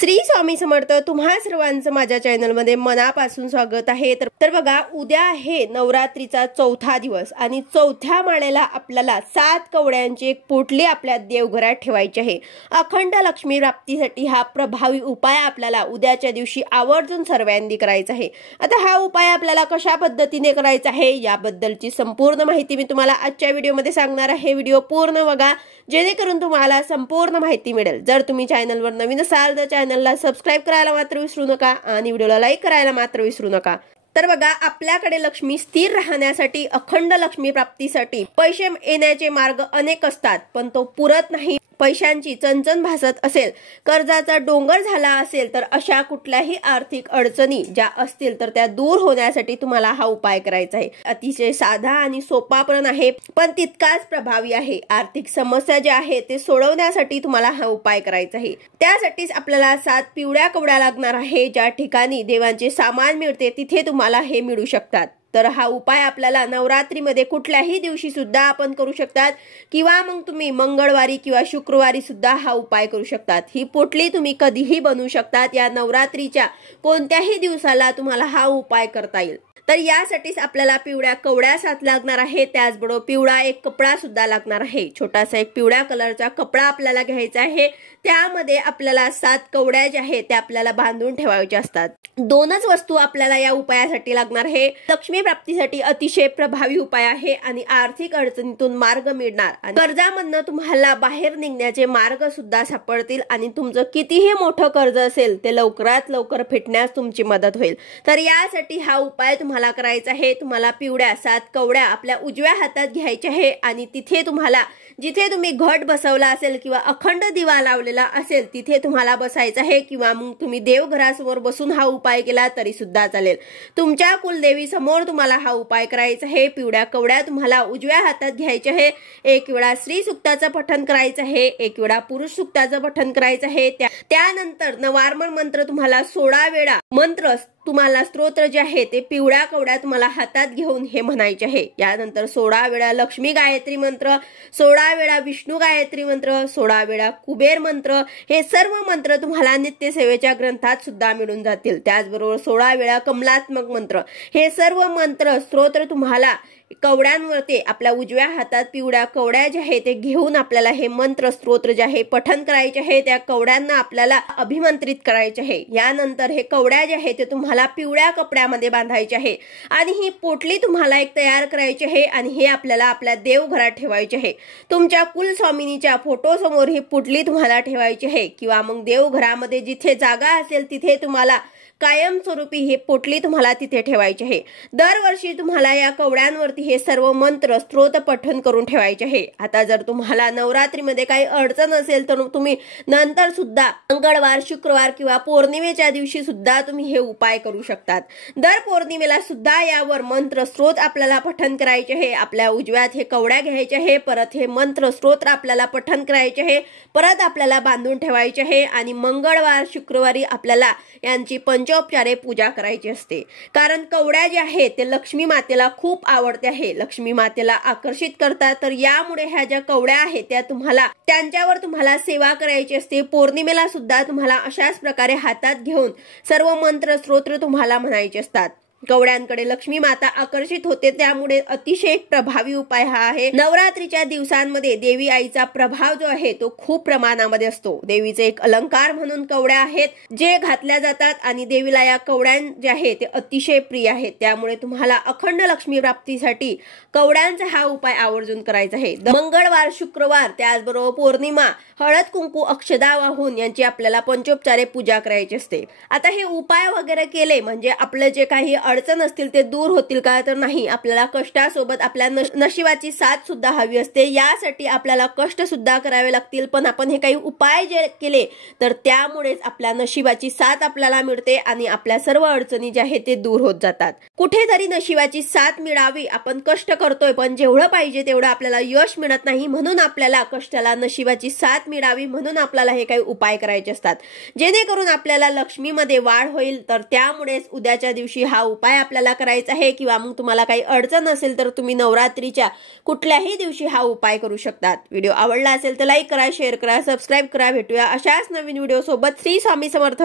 श्री स्वामी समर्थ. तुम्हा सर्वांचं माझ्या चॅनलमध्ये मनापासून स्वागत आहे. तर बघा, उद्या आहे नवरात्रीचा चौथा दिवस आणि चौथ्या माळेला आपल्याला 7 कवड्यांची एक पोटली आपल्या देवघरात ठेवायची आहे. अखंड लक्ष्मी प्राप्तीसाठी हा प्रभावी उपाय आपल्याला उद्याच्या दिवशी आवर्जून सर्वांनी करायचा आहे. आता हा उपाय आपल्याला कशा पद्धतीने करायचा आहे याबद्दलची संपूर्ण माहिती मी तुम्हाला आजच्या व्हिडिओमध्ये सांगणार आहे. व्हिडिओ पूर्ण बघा जेणेकरून तुम्हाला संपूर्ण माहिती मिळेल. जर तुम्ही चॅनलवर नवीन असाल तर चॅनलला सबस्क्राइब करायला मात्र विसरू नका आणि व्हिडिओला लाईक करायला मात्र विसरू नका. तर बघा, आपल्याकडे लक्ष्मी स्थिर राहण्यासाठी, अखंड लक्ष्मी प्राप्तीसाठी पैसे येण्याचे मार्ग अनेक असतात, पण तो पुरत नाही. पैशांची चणचण भासत असेल, कर्जाचा डोंगर झाला असेल, तर अशा कुठल्याही आर्थिक अडचणी ज्या असतील तर त्या दूर होण्यासाठी तुम्हाला हा उपाय करायचा आहे. अतिशय साधा आणि सोपा पण आहे, पण तितकाच प्रभावी आहे. आर्थिक समस्या ज्या आहेत ते सोडवण्यासाठी तुम्हाला हा उपाय करायचा आहे. त्यासाठीच आपल्याला 7 पिवळ्या कवड्या लागणार आहे. ज्या ठिकाणी देवांचे सामान मिळते तिथे तुम्हाला हे मिळू शकतात. तर हा उपाय आपल्याला नवरात्रीमध्ये कुठल्याही दिवशी सुद्धा आपण करू शकतात किंवा मग तुम्ही मंगळवारी किंवा शुक्रवारी सुद्धा हा उपाय करू शकतात. ही पोटली तुम्ही कधीही बनवू शकतात. या नवरात्रीच्या कोणत्याही दिवसाला तुम्हाला हा उपाय करता येईल. तर यासाठीच आपल्याला पिवळ्या कवड्या 7 लागणार आहे. त्याचबरोबर पिवळा एक कपडा सुद्धा लागणार आहे. छोटासा एक पिवळ्या कलरचा कपडा आपल्याला घ्यायचा आहे. त्यामध्ये आपल्याला 7 कवड्या ज्या आहेत त्या आपल्याला बांधून ठेवायच्या असतात. 2च वस्तू आपल्याला या उपायासाठी लागणार आहे. लक्ष्मी प्राप्तीसाठी अतिशय प्रभावी उपाय आहे आणि आर्थिक अडचणीतून मार्ग मिळणार आणि कर्जामधनं तुम्हाला बाहेर निघण्याचे मार्ग सुद्धा सापडतील आणि तुमचं कितीही मोठं कर्ज असेल ते लवकरात लवकर फेडण्यास तुमची मदत होईल. तर यासाठी हा उपाय तुम्हाला करायचा आहे. तुम्हाला पिवळ्या 7 कवड्या आपल्या उजव्या हातात घ्यायच्या आहे आणि तिथे तुम्हाला जिथे तुम्ही घट बसवला असेल किंवा अखंड दिवा लावलेला असेल तिथे तुम्हाला बसायचं आहे किंवा मग तुम्ही देवघरासमोर बसून हा उपाय केला तरी सुद्धा चालेल. तुमच्या कुलदेवी समोर तुम्हाला हा उपाय करायचा आहे. पिवळ्या कवड्या तुम्हाला उजव्या हातात घ्यायच्या आहे. 1 वेळा श्री सुक्ताचं पठण करायचं आहे. 1 वेळा पुरुष सुक्ताचं पठण करायचं आहे. त्यानंतर नवार्मण मंत्र तुम्हाला 16 वेळा मंत्र तुम्हाला स्तोत्र जे आहे ते पिवळ्या कवड्या तुम्हाला हातात घेऊन हे म्हणायचे आहे. यानंतर 16 वेळा लक्ष्मी गायत्री मंत्र, 16 वेळा विष्णू गायत्री मंत्र, 16 वेळा कुबेर मंत्र, हे सर्व मंत्र तुम्हाला नित्यसेवेच्या ग्रंथात सुद्धा मिळून जातील. त्याचबरोबर 16 वेळा कमलात्मक मंत्र, हे सर्व मंत्र स्तोत्र तुम्हाला कवड्यांवरती आपल्या उजव्या हातात पिवळ्या कवड्या जे आहे ते घेऊन आपल्याला हे मंत्र स्तोत्र जे आहे पठण करायचे आहे. त्या कवड्यांना आपल्याला अभिमंत्रित करायचे आहे. यानंतर हे कवड्या जे आहे ते तुम्हाला पिवळ्या कपड्यामध्ये बांधायचे आहे आणि ही पोटली तुम्हाला एक तयार करायची आहे आणि हे आपल्याला आपल्या देवघरात ठेवायचे आहे. तुमच्या कुलस्वामिनीच्या फोटो समोर ही पोटली तुम्हाला ठेवायची आहे किंवा मग देवघरामध्ये जिथे जागा असेल तिथे तुम्हाला कायमस्वरूपी हे पोटली तुम्हाला तिथे ठेवायची आहे. दरवर्षी तुम्हाला या कवड्यांवरती हे सर्व मंत्र स्तोत्र पठण करून ठेवायचे आहे. आता जर तुम्हाला नवरात्रीमध्ये काही अडचण असेल तर तुम्ही नंतर सुद्धा मंगळवार, शुक्रवार किंवा पौर्णिमेच्या दिवशी सुद्धा तुम्ही हे उपाय करू शकतात. दर पौर्णिमेला सुद्धा यावर मंत्र स्तोत्र आपल्याला पठण करायचे आहे. आपल्या उजव्यात हे कवड्या घ्यायचे आहे. परत हे मंत्र स्तोत्र आपल्याला पठण करायचे आहे. परत आपल्याला बांधून ठेवायचे आहे आणि मंगळवार, शुक्रवारी आपल्याला यांची उपचारे पूजा करायची असते. कारण कवड्या जे आहेत ते लक्ष्मी मातेला खूप आवडते आहे, लक्ष्मी मातेला आकर्षित करतात. तर यामुळे ह्या ज्या कवड्या आहेत त्या तुम्हाला त्यांच्यावर तुम्हाला सेवा करायची असते. पौर्णिमेला सुद्धा तुम्हाला अशाच प्रकारे हातात घेऊन सर्व मंत्र स्तोत्र तुम्हाला म्हणायचे असतात. कवड्यांकडे लक्ष्मी माता आकर्षित होते, त्यामुळे अतिशय प्रभावी उपाय हा आहे. नवरात्रीच्या दिवसांमध्ये देवी आईचा प्रभाव जो आहे तो खूप प्रमाणामध्ये असतो. देवीचे एक अलंकार म्हणून कवड्या आहेत जे घातल्या जातात आणि देवीला या कवड्या जे आहे ते अतिशय प्रिय आहेत. त्यामुळे तुम्हाला अखंड लक्ष्मी प्राप्तीसाठी कवड्यांचा हा उपाय आवर्जून करायचा आहे. मंगळवार, शुक्रवार, त्याचबरोबर पौर्णिमा, हळद कुंकू अक्षदा वाहून यांची आपल्याला पंचोपचारे पूजा करायची असते. आता हे उपाय वगैरे केले म्हणजे आपलं जे काही अडचण असतील ते दूर होतील का? तर नाही. आपल्याला कष्टासोबत आपल्या नशिबाची साथ सुद्धा हवी असते. यासाठी आपल्याला कष्ट सुद्धा करावे लागतील, पण आपण हे काही उपाय जे केले तर त्यामुळेच आपल्या नशिबाची साथ आपल्याला मिळते आणि आपल्या सर्व अडचणी ज्या आहेत ते दूर होत जातात. कुठेतरी नशिबाची साथ मिळावी, आपण कष्ट करतोय पण जेवढं पाहिजे तेवढं आपल्याला यश मिळत नाही, म्हणून आपल्याला कष्टाला नशिबाची साथ मिळावी म्हणून आपल्याला हे काही उपाय करायचे असतात जेणेकरून आपल्याला लक्ष्मीमध्ये वाढ होईल. तर त्यामुळेच उद्याच्या दिवशी हा उपाय आपल्याला करायचा आहे किंवा मग तुम्हाला काही अडचण असेल तर तुम्ही नवरात्रीच्या कुठल्याही दिवशी हा उपाय करू शकतात। व्हिडिओ आवडला असेल तर लाईक करा, शेअर करा, सबस्क्राईब करा। भेटूया अशाच नवीन व्हिडिओ सोबत। श्री स्वामी समर्थ।